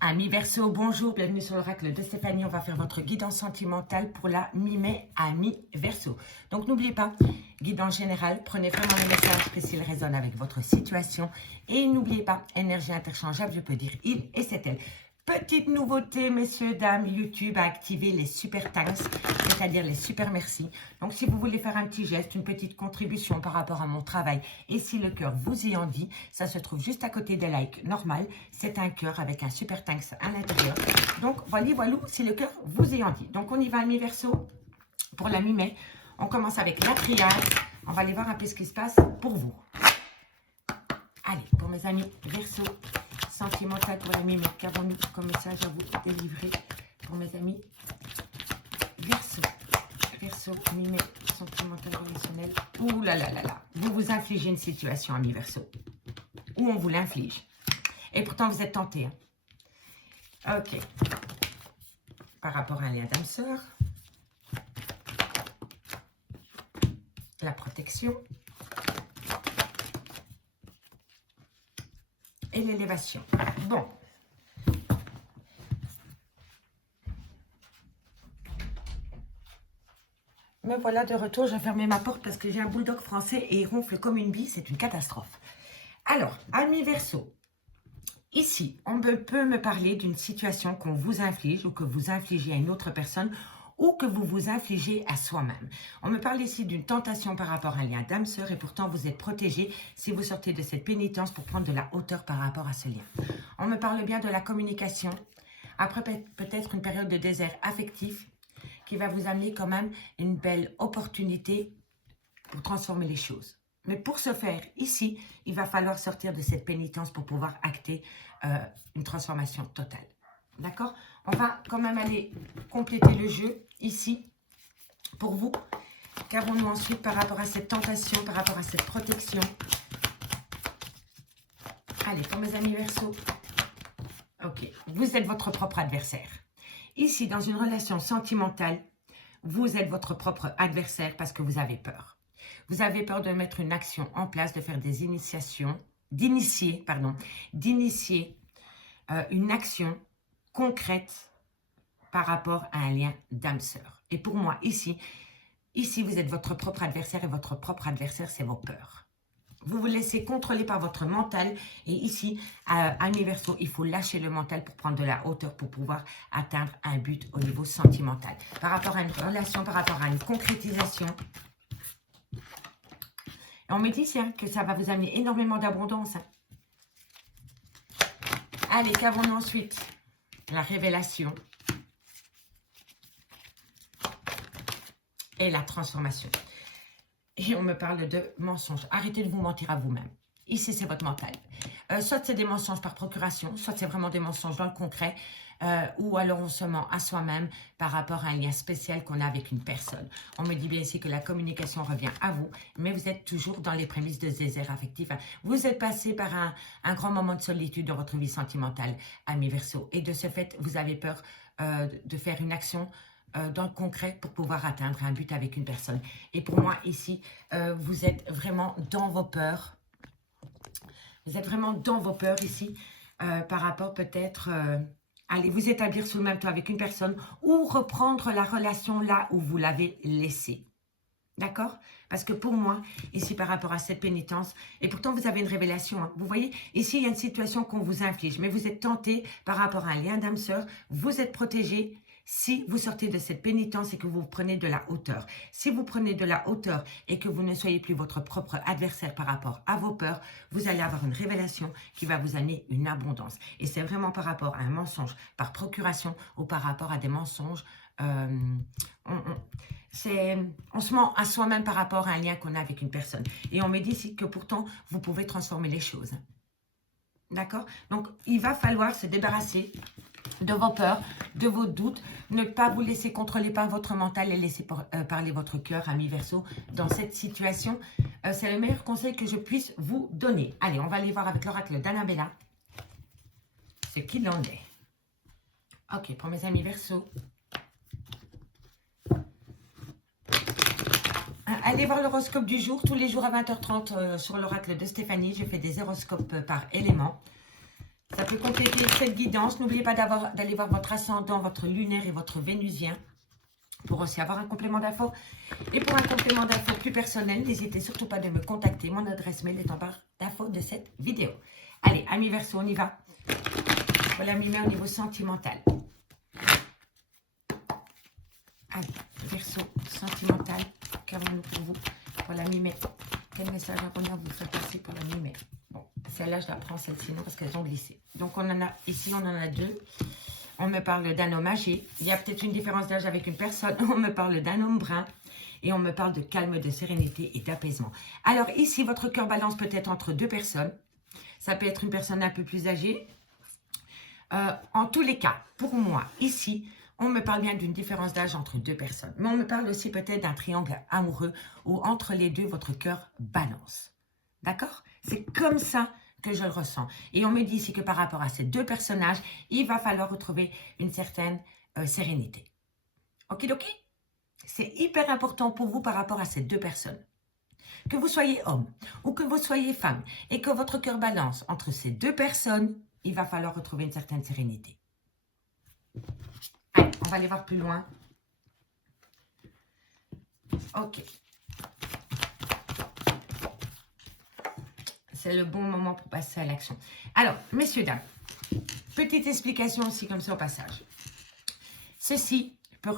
Amis Verseau, bonjour, bienvenue sur l'oracle de Stéphanie. On va faire votre guidance sentimentale pour la mi-mai à mi-Verseau. Donc n'oubliez pas, guidance générale, prenez vraiment les messages que s'ils résonnent avec votre situation. Et n'oubliez pas, énergie interchangeable, je peux dire il et c'est elle. Petite nouveauté, messieurs, dames, YouTube a activé les super thanks, c'est-à-dire les super merci. Donc, si vous voulez faire un petit geste, une petite contribution par rapport à mon travail, et si le cœur vous y envie, ça se trouve juste à côté des likes normal. C'est un cœur avec un super thanks à l'intérieur. Donc, voilà, si le cœur vous y envie. Donc, on y va à mi-verseau pour la mi-mai. On commence avec la triade. On va aller voir un peu ce qui se passe pour vous. Allez, pour mes amis Verseau. Sentimental pour la mi-mai. Qu'avons-nous comme message à vous délivrer pour mes amis Verseau. Verseau, mi-mai, sentimental, relationnel. Ouh là là là là. Vous vous infligez une situation, ami Verseau. Ou on vous l'inflige. Et pourtant, vous êtes tenté. Hein. Ok. Par rapport à un lien d'âme-sœur. La protection. Et l'élévation. Bon. Me voilà de retour. Je vais fermer ma porte parce que j'ai un bulldog français et il ronfle comme une bille. C'est une catastrophe. Alors, amis Verseau. Ici, on peut me parler d'une situation qu'on vous inflige ou que vous infligez à une autre personne ou que vous vous infligez à soi-même. On me parle ici d'une tentation par rapport à un lien d'âme-sœur et pourtant vous êtes protégé si vous sortez de cette pénitence pour prendre de la hauteur par rapport à ce lien. On me parle bien de la communication, après peut-être une période de désert affectif qui va vous amener quand même une belle opportunité pour transformer les choses. Mais pour ce faire, ici, il va falloir sortir de cette pénitence pour pouvoir acter une transformation totale. D'accord? On va quand même aller compléter le jeu ici pour vous. Qu'avons-nous ensuite par rapport à cette tentation, par rapport à cette protection? Allez, pour mes amis Verseau. Ok, vous êtes votre propre adversaire. Ici, dans une relation sentimentale, vous êtes votre propre adversaire parce que vous avez peur. Vous avez peur de mettre une action en place, de faire des initiations, d'initier une action concrète par rapport à un lien d'âme-sœur. Et pour moi, ici, vous êtes votre propre adversaire et votre propre adversaire, c'est vos peurs. Vous vous laissez contrôler par votre mental et ici, amis Verseau, il faut lâcher le mental pour prendre de la hauteur, pour pouvoir atteindre un but au niveau sentimental. Par rapport à une relation, par rapport à une concrétisation. Et on me dit hein, que ça va vous amener énormément d'abondance. Hein. Allez, qu'avons-nous ensuite? La révélation. Et la transformation. Et on me parle de mensonges. Arrêtez de vous mentir à vous-même. Ici, c'est votre mental. Soit c'est des mensonges par procuration, soit c'est vraiment des mensonges dans le concret, ou alors on se ment à soi-même par rapport à un lien spécial qu'on a avec une personne. On me dit bien ici que la communication revient à vous, mais vous êtes toujours dans les prémices de désert affectif. Vous êtes passé par un grand moment de solitude dans votre vie sentimentale, amis Verseau. Et de ce fait, vous avez peur de faire une action dans le concret pour pouvoir atteindre un but avec une personne. Et pour moi, ici, vous êtes vraiment dans vos peurs. Vous êtes vraiment dans vos peurs ici, par rapport peut-être, allez vous établir sous le même toit avec une personne ou reprendre la relation là où vous l'avez laissée. D'accord? Parce que pour moi, ici par rapport à cette pénitence, et pourtant vous avez une révélation, hein, vous voyez, ici il y a une situation qu'on vous inflige, mais vous êtes tenté par rapport à un lien d'âme-sœur, vous êtes protégé. Si vous sortez de cette pénitence et que vous prenez de la hauteur, si vous prenez de la hauteur et que vous ne soyez plus votre propre adversaire par rapport à vos peurs, vous allez avoir une révélation qui va vous amener une abondance. Et c'est vraiment par rapport à un mensonge par procuration ou par rapport à des mensonges. On se ment à soi-même par rapport à un lien qu'on a avec une personne. Et on me dit ici que pourtant, vous pouvez transformer les choses. D'accord? Donc, il va falloir se débarrasser de vos peurs, de vos doutes, ne pas vous laisser contrôler par votre mental et laisser parler votre cœur, ami Verseau, dans cette situation. C'est le meilleur conseil que je puisse vous donner. Allez, on va aller voir avec l'oracle d'Annabella ce qu'il en est. Ok, pour mes amis Verseau. Allez voir l'horoscope du jour, tous les jours à 20h30 sur l'oracle de Stéphanie. Je fais des horoscopes par élément. Ça peut compléter cette guidance. N'oubliez pas d'aller voir votre ascendant, votre lunaire et votre vénusien pour aussi avoir un complément d'info. Et pour un complément d'info plus personnel, n'hésitez surtout pas de me contacter. Mon adresse mail est en barre d'infos de cette vidéo. Allez, amis Verseau, on y va. Voilà, mi-mai au niveau sentimental. Allez, Verseau, sentimental, qu'avons-nous pour vous? Voilà, mi-mai. Quel message important vous faire passer pour la mi-mai? Bon, celle-là, je la prends, celle-ci, non, parce qu'elles ont glissé. Donc, on en a, ici, on en a deux. On me parle d'un homme âgé. Il y a peut-être une différence d'âge avec une personne. On me parle d'un homme brun. Et on me parle de calme, de sérénité et d'apaisement. Alors, ici, votre cœur balance peut-être entre deux personnes. Ça peut être une personne un peu plus âgée. En tous les cas, pour moi, ici, on me parle bien d'une différence d'âge entre deux personnes. Mais on me parle aussi peut-être d'un triangle amoureux où entre les deux, votre cœur balance. D'accord? C'est comme ça que je le ressens. Et on me dit ici que par rapport à ces deux personnages, il va falloir retrouver une certaine sérénité. Ok, ok? C'est hyper important pour vous par rapport à ces deux personnes. Que vous soyez homme ou que vous soyez femme et que votre cœur balance entre ces deux personnes, il va falloir retrouver une certaine sérénité. Allez, on va aller voir plus loin. Ok. C'est le bon moment pour passer à l'action. Alors, messieurs, dames, petite explication aussi comme ça au passage. Ceci peut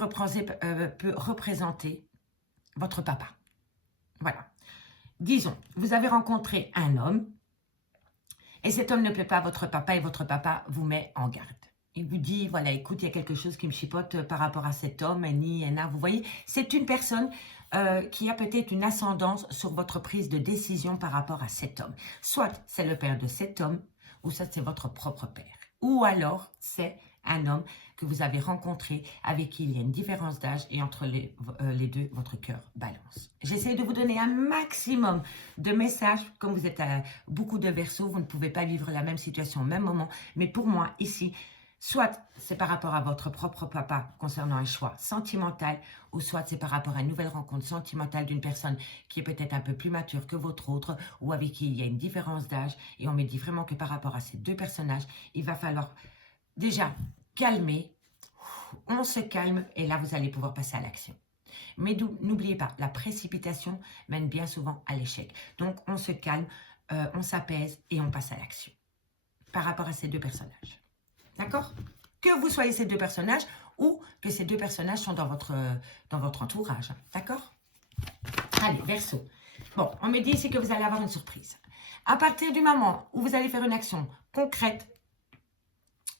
représenter votre papa. Voilà. Disons, vous avez rencontré un homme et cet homme ne plaît pas à votre papa et votre papa vous met en garde. Il vous dit, voilà, écoute, il y a quelque chose qui me chipote par rapport à cet homme, vous voyez, c'est une personne qui a peut-être une ascendance sur votre prise de décision par rapport à cet homme. Soit c'est le père de cet homme, ou soit c'est votre propre père. Ou alors, c'est un homme que vous avez rencontré, avec qui il y a une différence d'âge, et entre les deux, votre cœur balance. J'essaie de vous donner un maximum de messages. Comme vous êtes beaucoup de Verseaux, vous ne pouvez pas vivre la même situation au même moment. Mais pour moi, ici, soit c'est par rapport à votre propre papa concernant un choix sentimental, ou soit c'est par rapport à une nouvelle rencontre sentimentale d'une personne qui est peut-être un peu plus mature que votre autre, ou avec qui il y a une différence d'âge. Et on me dit vraiment que par rapport à ces deux personnages, il va falloir déjà calmer. On se calme et là, vous allez pouvoir passer à l'action. Mais n'oubliez pas, la précipitation mène bien souvent à l'échec. Donc, on se calme, on s'apaise et on passe à l'action par rapport à ces deux personnages. D'accord? Que vous soyez ces deux personnages ou que ces deux personnages sont dans votre entourage. D'accord? Allez, Verseau. Bon, on me dit ici que vous allez avoir une surprise. À partir du moment où vous allez faire une action concrète,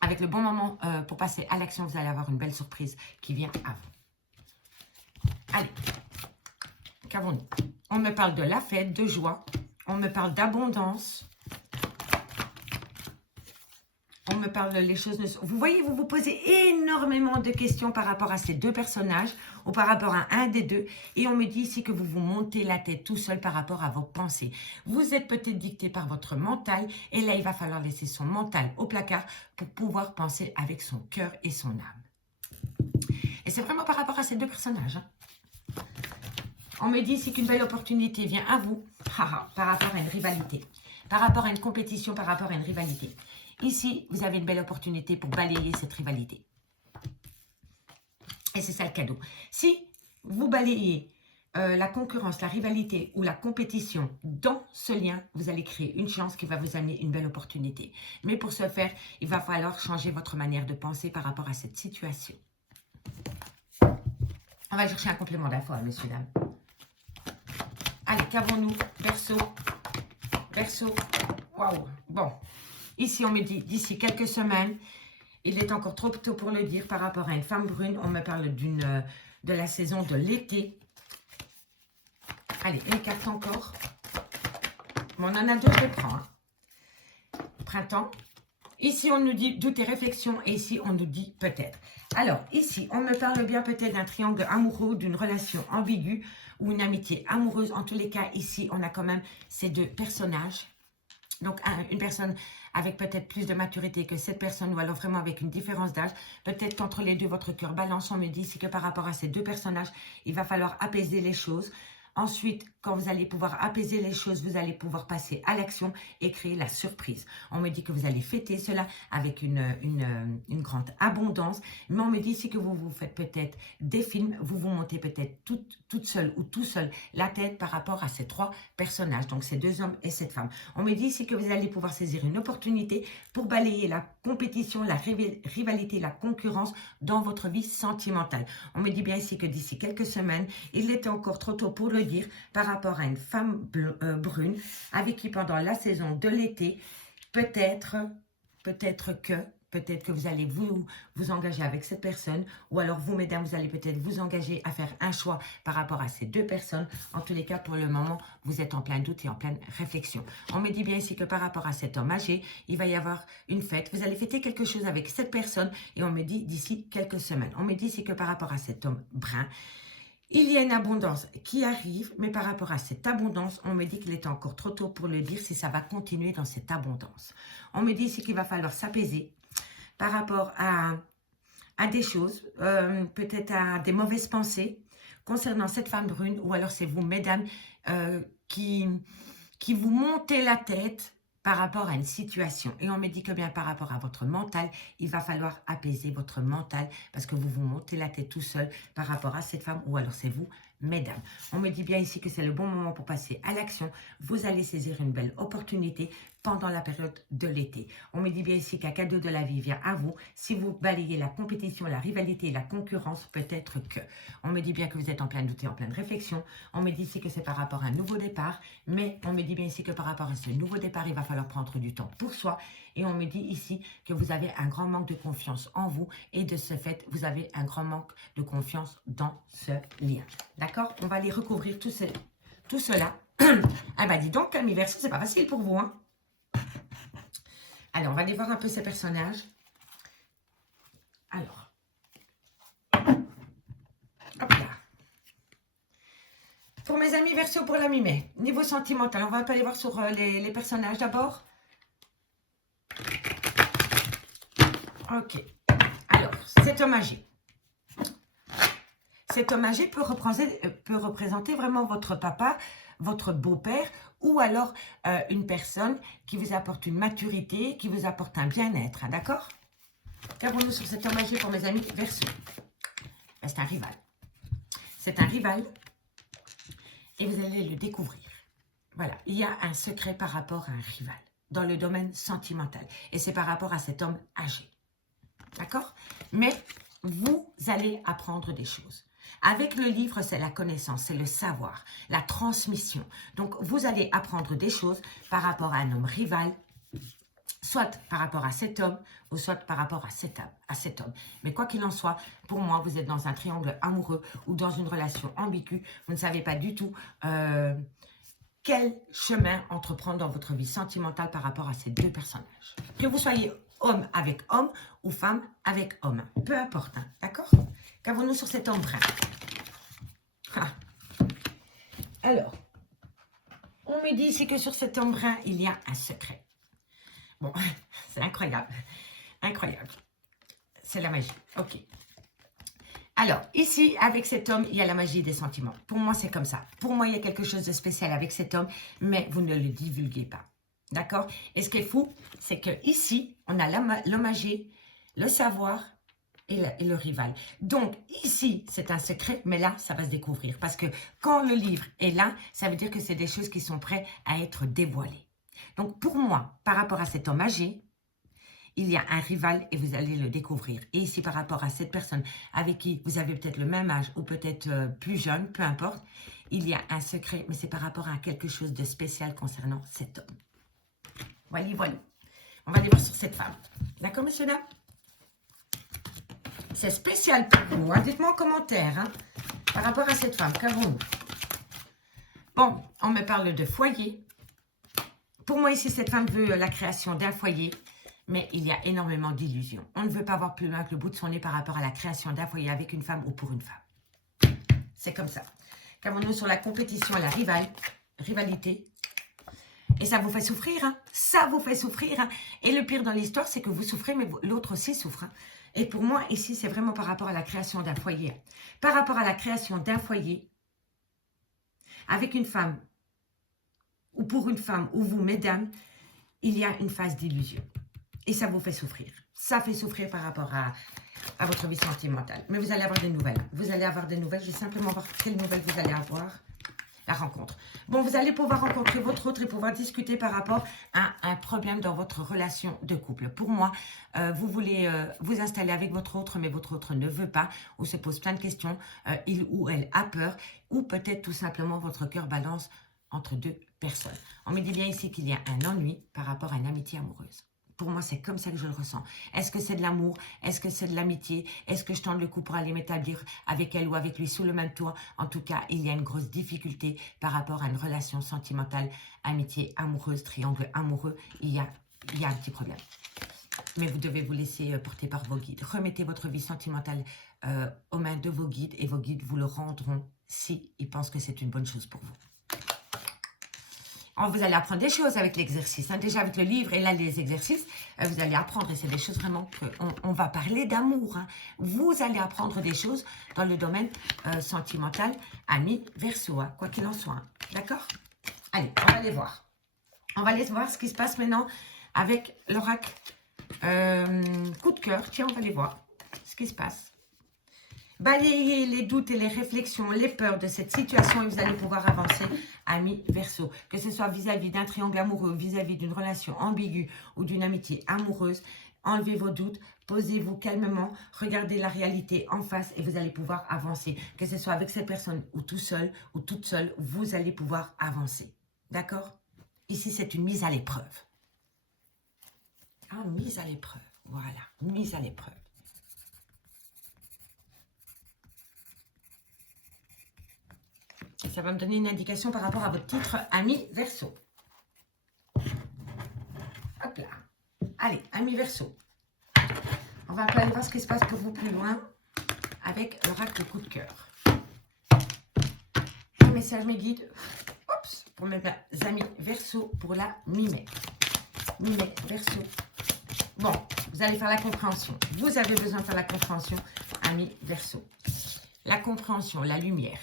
avec le bon moment pour passer à l'action, vous allez avoir une belle surprise qui vient à vous. Allez, qu'avons-nous? On me parle de la fête, de joie. On me parle d'abondance. On me parle les choses... Vous voyez, vous vous posez énormément de questions par rapport à ces deux personnages ou par rapport à un des deux. Et on me dit ici que vous vous montez la tête tout seul par rapport à vos pensées. Vous êtes peut-être dicté par votre mental. Et là, il va falloir laisser son mental au placard pour pouvoir penser avec son cœur et son âme. Et c'est vraiment par rapport à ces deux personnages. Hein. On me dit ici qu'une belle opportunité vient à vous par rapport à une rivalité. Par rapport à une compétition, par rapport à une rivalité. Ici, vous avez une belle opportunité pour balayer cette rivalité. Et c'est ça le cadeau. Si vous balayez la concurrence, la rivalité ou la compétition dans ce lien, vous allez créer une chance qui va vous amener une belle opportunité. Mais pour ce faire, il va falloir changer votre manière de penser par rapport à cette situation. On va chercher un complément d'info, hein, messieurs, dames. Allez, qu'avons-nous? Verseau. Verseau. Waouh. Bon. Ici, on me dit, d'ici quelques semaines, il est encore trop tôt pour le dire par rapport à une femme brune. On me parle de la saison de l'été. Allez, une carte encore. Bon, on en a deux, je les prends. Hein. Printemps. Ici, on nous dit doute et réflexion. Et ici, on nous dit peut-être. Alors, ici, on me parle bien peut-être d'un triangle amoureux, d'une relation ambiguë ou une amitié amoureuse. En tous les cas, ici, on a quand même ces deux personnages. Donc, une personne avec peut-être plus de maturité que cette personne ou alors vraiment avec une différence d'âge. Peut-être qu'entre les deux, votre cœur balance. On me dit ici que par rapport à ces deux personnages, il va falloir apaiser les choses. Ensuite, quand vous allez pouvoir apaiser les choses, vous allez pouvoir passer à l'action et créer la surprise. On me dit que vous allez fêter cela avec une grande abondance. Mais on me dit ici que vous vous faites peut-être des films, vous vous montez peut-être toute seule ou tout seul la tête par rapport à ces trois personnages, donc ces deux hommes et cette femme. On me dit ici que vous allez pouvoir saisir une opportunité pour balayer la compétition, la rivalité, la concurrence dans votre vie sentimentale. On me dit bien ici que d'ici quelques semaines, il était encore trop tôt pour le dire par rapport à une femme brune avec qui pendant la saison de l'été, peut-être que vous allez vous engager avec cette personne, ou alors vous, mesdames, vous allez peut-être vous engager à faire un choix par rapport à ces deux personnes. En tous les cas, pour le moment, vous êtes en plein doute et en pleine réflexion. On me dit bien ici que par rapport à cet homme âgé, il va y avoir une fête. Vous allez fêter quelque chose avec cette personne, et on me dit d'ici quelques semaines. On me dit ici que par rapport à cet homme brun, il y a une abondance qui arrive, mais par rapport à cette abondance, on me dit qu'il est encore trop tôt pour le dire si ça va continuer dans cette abondance. On me dit ici qu'il va falloir s'apaiser par rapport à des choses, peut-être à des mauvaises pensées concernant cette femme brune, ou alors c'est vous, mesdames, qui vous montez la tête par rapport à une situation. Et on me dit que bien par rapport à votre mental, il va falloir apaiser votre mental parce que vous vous montez la tête tout seul par rapport à cette femme, ou alors c'est vous, mesdames. On me dit bien ici que c'est le bon moment pour passer à l'action. Vous allez saisir une belle opportunité pendant la période de l'été. On me dit bien ici qu'un cadeau de la vie vient à vous. Si vous balayez la compétition, la rivalité et la concurrence, peut-être que. On me dit bien que vous êtes en plein doute et en pleine réflexion. On me dit ici que c'est par rapport à un nouveau départ, mais on me dit bien ici que par rapport à ce nouveau départ, il va falloir prendre du temps pour soi. Et on me dit ici que vous avez un grand manque de confiance en vous, et de ce fait, vous avez un grand manque de confiance dans ce lien. D'accord? On va aller recouvrir tout cela. Ah bah dis donc, Camille Verseau, c'est pas facile pour vous, hein? Alors, on va aller voir un peu ces personnages. Alors, hop là. Pour mes amis Verseau, pour la mi-mai, niveau sentimental, on va un peu aller voir sur les personnages d'abord. Ok. Alors, cet homme âgé. Cet homme âgé peut représenter vraiment votre papa, votre beau-père, ou alors une personne qui vous apporte une maturité, qui vous apporte un bien-être, d'accord? Regardons-nous sur cet homme âgé pour mes amis Verseau. C'est un rival. C'est un rival et vous allez le découvrir. Voilà, il y a un secret par rapport à un rival dans le domaine sentimental. Et c'est par rapport à cet homme âgé. D'accord? Mais vous allez apprendre des choses. Avec le livre, c'est la connaissance, c'est le savoir, la transmission. Donc, vous allez apprendre des choses par rapport à un homme rival, soit par rapport à cet homme, ou soit par rapport à cet homme. Mais quoi qu'il en soit, pour moi, vous êtes dans un triangle amoureux ou dans une relation ambiguë. Vous ne savez pas du tout quel chemin entreprendre dans votre vie sentimentale par rapport à ces deux personnages. Que vous soyez homme avec homme ou femme avec homme. Peu importe, hein, d'accord? Qu'avons-nous sur cet homme brun? Alors, on me dit ici que sur cet homme brun, il y a un secret. Bon, c'est incroyable. Incroyable. C'est la magie. Ok. Alors, ici, avec cet homme, il y a la magie des sentiments. Pour moi, c'est comme ça. Pour moi, il y a quelque chose de spécial avec cet homme, mais vous ne le divulguez pas. D'accord? Et ce qui est fou, c'est que ici, on a l'homme âgé, le savoir et le rival. Donc, ici, c'est un secret, mais là, ça va se découvrir. Parce que quand le livre est là, ça veut dire que c'est des choses qui sont prêtes à être dévoilées. Donc, pour moi, par rapport à cet homme âgé, il y a un rival et vous allez le découvrir. Et ici, par rapport à cette personne avec qui vous avez peut-être le même âge ou peut-être plus jeune, peu importe, il y a un secret, mais c'est par rapport à quelque chose de spécial concernant cet homme. Voilà, voilà. On va aller voir sur cette femme. D'accord, messieurs, dames? C'est spécial pour vous. Hein? Dites-moi en commentaire hein, par rapport à cette femme. Qu'avons-nous? Bon, on me parle de foyer. Pour moi, ici, cette femme veut la création d'un foyer. Mais il y a énormément d'illusions. On ne veut pas voir plus loin que le bout de son nez par rapport à la création d'un foyer avec une femme ou pour une femme. C'est comme ça. Qu'avons-nous sur la compétition et la rivalité? Et ça vous fait souffrir, hein? Ça vous fait souffrir, hein? Et le pire dans l'histoire, c'est que vous souffrez, mais l'autre aussi souffre. Hein? Et pour moi, ici, c'est vraiment par rapport à la création d'un foyer. Par rapport à la création d'un foyer, avec une femme, ou pour une femme, ou vous, mesdames, il y a une phase d'illusion. Et ça vous fait souffrir. Ça fait souffrir par rapport à votre vie sentimentale. Mais vous allez avoir des nouvelles. Vous allez avoir des nouvelles. Je vais simplement voir quelles nouvelles vous allez avoir. La rencontre. Bon, vous allez pouvoir rencontrer votre autre et pouvoir discuter par rapport à un problème dans votre relation de couple. Pour moi, vous voulez vous installer avec votre autre, mais votre autre ne veut pas, ou se pose plein de questions, il ou elle a peur, ou peut-être tout simplement votre cœur balance entre deux personnes. On me dit bien ici qu'il y a un ennui par rapport à une amitié amoureuse. Pour moi, c'est comme ça que je le ressens. Est-ce que c'est de l'amour? Est-ce que c'est de l'amitié? Est-ce que je tente le coup pour aller m'établir avec elle ou avec lui sous le même toit? En tout cas, il y a une grosse difficulté par rapport à une relation sentimentale, amitié amoureuse, triangle amoureux. Il y a un petit problème. Mais vous devez vous laisser porter par vos guides. Remettez votre vie sentimentale aux mains de vos guides et vos guides vous le rendront si ils pensent que c'est une bonne chose pour vous. Vous allez apprendre des choses avec l'exercice. Hein. Déjà avec le livre et là les exercices, vous allez apprendre. Et c'est des choses vraiment qu'on va parler d'amour. Hein. Vous allez apprendre des choses dans le domaine sentimental, ami, verseau, hein, quoi qu'il en soit. Hein. D'accord? Allez, on va aller voir. On va aller voir ce qui se passe maintenant avec l'oracle coup de cœur. Tiens, on va aller voir ce qui se passe. Balayez les doutes et les réflexions, les peurs de cette situation et vous allez pouvoir avancer, amis Verseau. Que ce soit vis-à-vis d'un triangle amoureux, vis-à-vis d'une relation ambiguë ou d'une amitié amoureuse, enlevez vos doutes, posez-vous calmement, regardez la réalité en face et vous allez pouvoir avancer. Que ce soit avec cette personne ou tout seul ou toute seule, vous allez pouvoir avancer. D'accord? Ici, c'est une mise à l'épreuve. Ah, mise à l'épreuve. Voilà, mise à l'épreuve. Ça va me donner une indication par rapport à votre titre, ami Verseau. Hop là. Allez, ami Verseau. On va un peu aller voir ce qui se passe pour vous plus loin avec l'oracle coup de cœur. Un message, mes guides. Oups, pour mes amis Verseau pour la mi-mai. Mi-mai, Verseau. Bon, vous allez faire la compréhension. Vous avez besoin de faire la compréhension, ami Verseau. La compréhension, la lumière.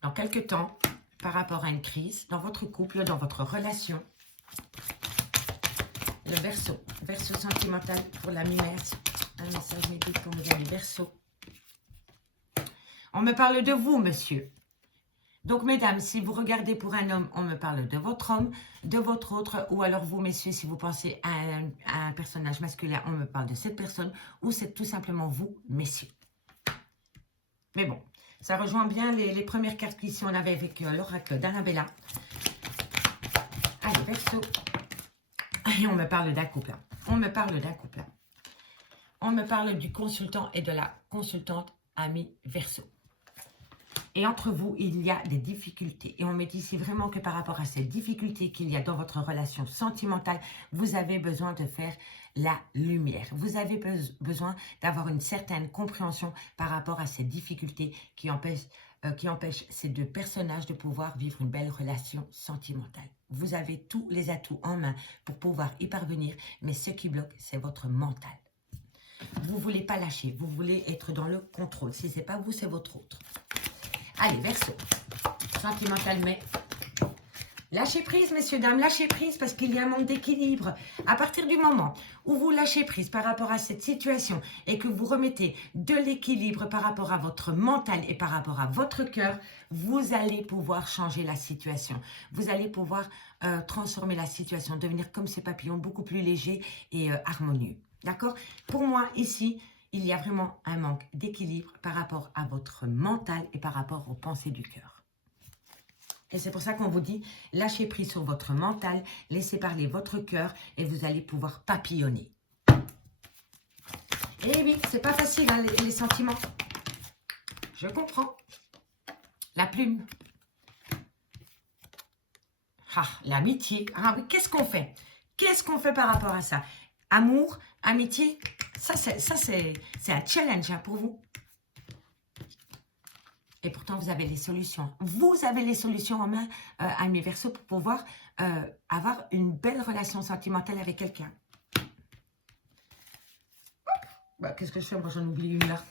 Dans quelques temps, par rapport à une crise, dans votre couple, dans votre relation, le Verseau, Verseau sentimental pour la mi-mai. Un message médical pour mes amis Verseau. On me parle de vous, monsieur. Donc, mesdames, si vous regardez pour un homme, on me parle de votre homme, de votre autre, ou alors vous, messieurs, si vous pensez à un personnage masculin, on me parle de cette personne, ou c'est tout simplement vous, messieurs. Mais bon, ça rejoint bien les premières cartes qu'ici on avait avec l'oracle d'Annabella. Allez, Verseau. Et on me parle d'un couple. On me parle d'un couple. On me parle du consultant et de la consultante, ami Verseau. Et entre vous, il y a des difficultés. Et on me dit ici vraiment que par rapport à ces difficultés qu'il y a dans votre relation sentimentale, vous avez besoin de faire la lumière. Vous avez besoin d'avoir une certaine compréhension par rapport à ces difficultés qui empêchent ces deux personnages de pouvoir vivre une belle relation sentimentale. Vous avez tous les atouts en main pour pouvoir y parvenir, mais ce qui bloque, c'est votre mental. Vous ne voulez pas lâcher, vous voulez être dans le contrôle. Si ce n'est pas vous, c'est votre autre. Allez, Verseau, sentimental, mais lâchez prise, messieurs, dames, lâchez prise parce qu'il y a un manque d'équilibre. À partir du moment où vous lâchez prise par rapport à cette situation et que vous remettez de l'équilibre par rapport à votre mental et par rapport à votre cœur, vous allez pouvoir changer la situation. Vous allez pouvoir transformer la situation, devenir comme ces papillons, beaucoup plus légers et harmonieux. D'accord? Pour moi, ici, il y a vraiment un manque d'équilibre par rapport à votre mental et par rapport aux pensées du cœur. Et c'est pour ça qu'on vous dit, lâchez prise sur votre mental, laissez parler votre cœur et vous allez pouvoir papillonner. Et oui, c'est pas facile, hein, les sentiments. Je comprends. La plume. Ah, l'amitié. Ah oui, qu'est-ce qu'on fait? Qu'est-ce qu'on fait par rapport à ça? Amour, amitié, ça c'est un challenge hein, pour vous. Et pourtant, vous avez les solutions. Vous avez les solutions en main, amis Verseau, pour pouvoir avoir une belle relation sentimentale avec quelqu'un. Bah, qu'est-ce que je fais? Moi, j'en oublie une là.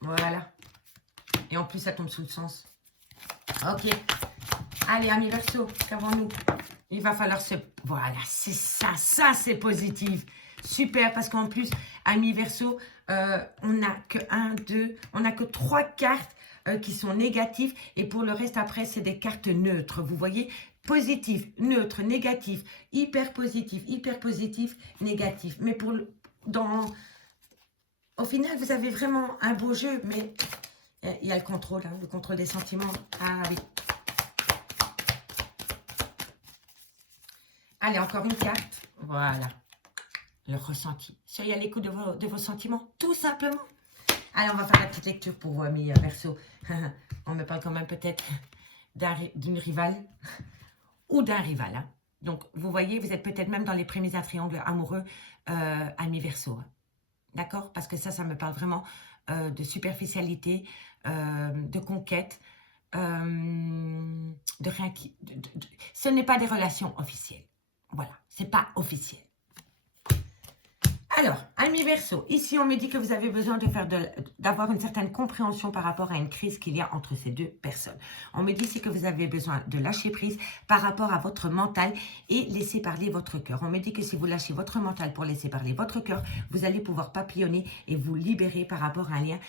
Voilà. Et en plus, ça tombe sous le sens. Ok. Allez, amis Verseau, qu'avons-nous? Il va falloir se... Voilà, c'est ça. Ça, c'est positif. Super, parce qu'en plus, amis Verseau, on n'a que 1, 2... On n'a que 3 cartes qui sont négatives. Et pour le reste, après, c'est des cartes neutres. Vous voyez? Positif, neutre, négatif, hyper positif, négatif. Mais pour au final, vous avez vraiment un beau jeu, mais il y a le contrôle, hein, le contrôle des sentiments. Ah oui. Allez, encore une carte. Voilà. Le ressenti. Soyez à l'écoute de vos sentiments, tout simplement. Allez, on va faire la petite lecture pour vous, amis Verseau. On me parle quand même peut-être d'une rivale ou d'un rival. Hein. Donc, vous voyez, vous êtes peut-être même dans les prémices d'un triangle amoureux, amis Verseau. Hein. D'accord? Parce que ça me parle vraiment de superficialité, de conquête, de rien qui... Ce n'est pas des relations officielles. Voilà, c'est pas officiel. Alors, amis Verseau, ici on me dit que vous avez besoin d'avoir une certaine compréhension par rapport à une crise qu'il y a entre ces deux personnes. On me dit ici que vous avez besoin de lâcher prise par rapport à votre mental et laisser parler votre cœur. On me dit que si vous lâchez votre mental pour laisser parler votre cœur, vous allez pouvoir papillonner et vous libérer par rapport à un lien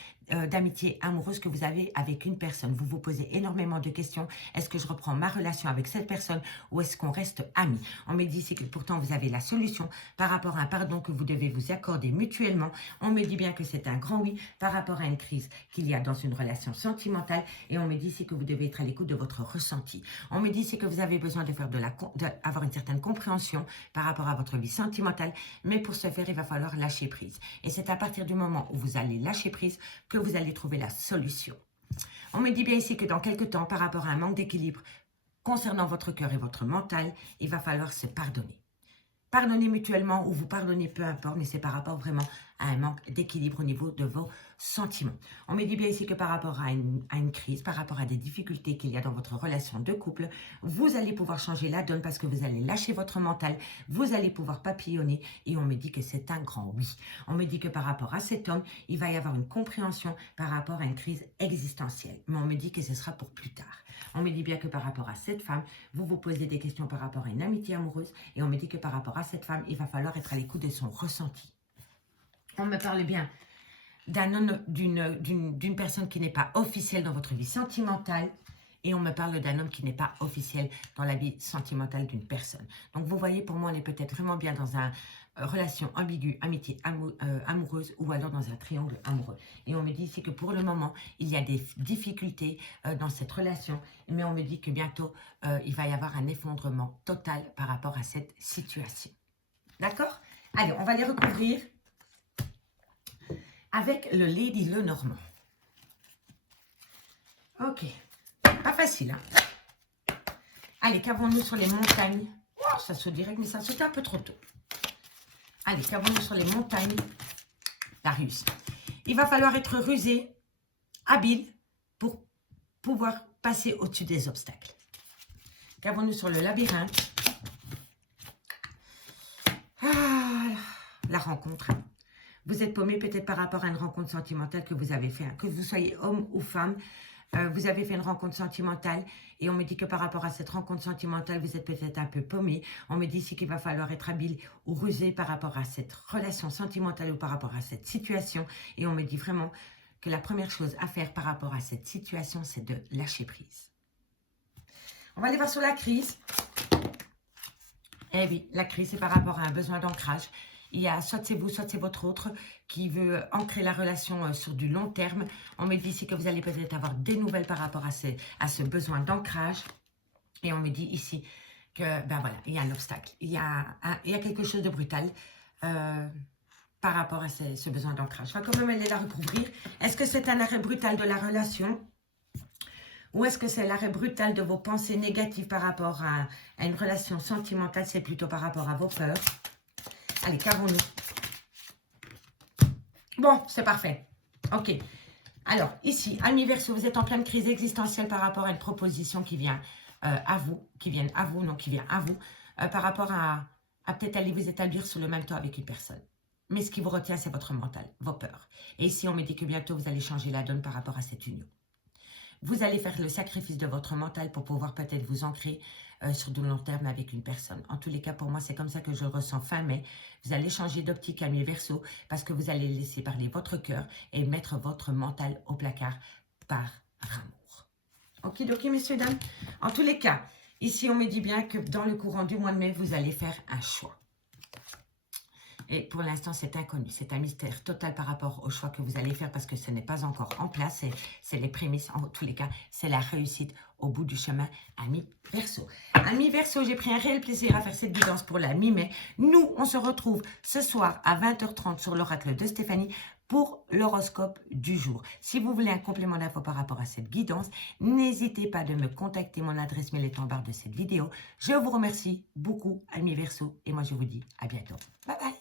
d'amitié amoureuse que vous avez avec une personne. Vous vous posez énormément de questions. Est-ce que je reprends ma relation avec cette personne ou est-ce qu'on reste amis? On me dit ici que pourtant vous avez la solution par rapport à un pardon que vous devez vous accorder mutuellement. On me dit bien que c'est un grand oui par rapport à une crise qu'il y a dans une relation sentimentale et on me dit ici que vous devez être à l'écoute de votre ressenti. On me dit ici que vous avez besoin de faire avoir une certaine compréhension par rapport à votre vie sentimentale, mais pour ce faire, il va falloir lâcher prise. Et c'est à partir du moment où vous allez lâcher prise que vous allez trouver la solution. On me dit bien ici que dans quelques temps, par rapport à un manque d'équilibre concernant votre cœur et votre mental, il va falloir se pardonner. Pardonnez mutuellement ou vous pardonnez, peu importe, mais c'est par rapport vraiment à un manque d'équilibre au niveau de vos sentiments. On me dit bien ici que par rapport à une crise, par rapport à des difficultés qu'il y a dans votre relation de couple, vous allez pouvoir changer la donne parce que vous allez lâcher votre mental, vous allez pouvoir papillonner et on me dit que c'est un grand oui. On me dit que par rapport à cet homme, il va y avoir une compréhension par rapport à une crise existentielle. Mais on me dit que ce sera pour plus tard. On me dit bien que par rapport à cette femme, vous vous posez des questions par rapport à une amitié amoureuse et on me dit que par rapport à cette femme, il va falloir être à l'écoute de son ressenti. On me parle bien d'une personne qui n'est pas officielle dans votre vie sentimentale et on me parle d'un homme qui n'est pas officiel dans la vie sentimentale d'une personne. Donc vous voyez, pour moi, on est peut-être vraiment bien dans une relation ambiguë, amitié amoureuse ou alors dans un triangle amoureux. Et on me dit ici que pour le moment, il y a des difficultés dans cette relation, mais on me dit que bientôt, il va y avoir un effondrement total par rapport à cette situation. D'accord? Allez, on va les recouvrir avec le Lady Lenormand. Ok. Pas facile, hein? Allez, qu'avons-nous sur les montagnes? Oh, ça saute direct, mais ça saute un peu trop tôt. Allez, qu'avons-nous sur les montagnes? La ruse. Il va falloir être rusé, habile, pour pouvoir passer au-dessus des obstacles. Qu'avons-nous sur le labyrinthe? Ah, la rencontre. Vous êtes paumé peut-être par rapport à une rencontre sentimentale que vous avez fait. Que vous soyez homme ou femme, vous avez fait une rencontre sentimentale et on me dit que par rapport à cette rencontre sentimentale, vous êtes peut-être un peu paumé. On me dit ici qu'il va falloir être habile ou rusé par rapport à cette relation sentimentale ou par rapport à cette situation. Et on me dit vraiment que la première chose à faire par rapport à cette situation, c'est de lâcher prise. On va aller voir sur la crise. Eh oui, la crise, c'est par rapport à un besoin d'ancrage. Il y a soit c'est vous, soit c'est votre autre qui veut ancrer la relation sur du long terme. On me dit ici que vous allez peut-être avoir des nouvelles par rapport à ce besoin d'ancrage. Et on me dit ici que, ben voilà, il y a un obstacle. Il y a quelque chose de brutal par rapport à ce besoin d'ancrage. On va quand même aller la recouvrir. Est-ce que c'est un arrêt brutal de la relation? Ou est-ce que c'est l'arrêt brutal de vos pensées négatives par rapport à une relation sentimentale? C'est plutôt par rapport à vos peurs. Allez, qu'avons-nous? Bon, c'est parfait. Ok. Alors, ici, amis Verseau, vous êtes en pleine crise existentielle par rapport à une proposition qui vient à vous, qui vient à vous, par rapport à peut-être aller vous établir sur le même temps avec une personne. Mais ce qui vous retient, c'est votre mental, vos peurs. Et ici, on me dit que bientôt, vous allez changer la donne par rapport à cette union. Vous allez faire le sacrifice de votre mental pour pouvoir peut-être vous ancrer sur du long terme avec une personne. En tous les cas, pour moi, c'est comme ça que je le ressens fin mai. Vous allez changer d'optique à mi-verso parce que vous allez laisser parler votre cœur et mettre votre mental au placard par amour. Ok, messieurs, dames. En tous les cas, ici, on me dit bien que dans le courant du mois de mai, vous allez faire un choix. Et pour l'instant, c'est inconnu. C'est un mystère total par rapport au choix que vous allez faire parce que ce n'est pas encore en place. C'est les prémices. En tous les cas, c'est la réussite au bout du chemin, ami Verseau. Ami Verseau, j'ai pris un réel plaisir à faire cette guidance pour la mi-mai. Nous, on se retrouve ce soir à 20h30 sur l'oracle de Stéphanie pour l'horoscope du jour. Si vous voulez un complément d'info par rapport à cette guidance, n'hésitez pas de me contacter. Mon adresse mail est en barre de cette vidéo. Je vous remercie beaucoup, ami Verseau. Et moi, je vous dis à bientôt. Bye bye.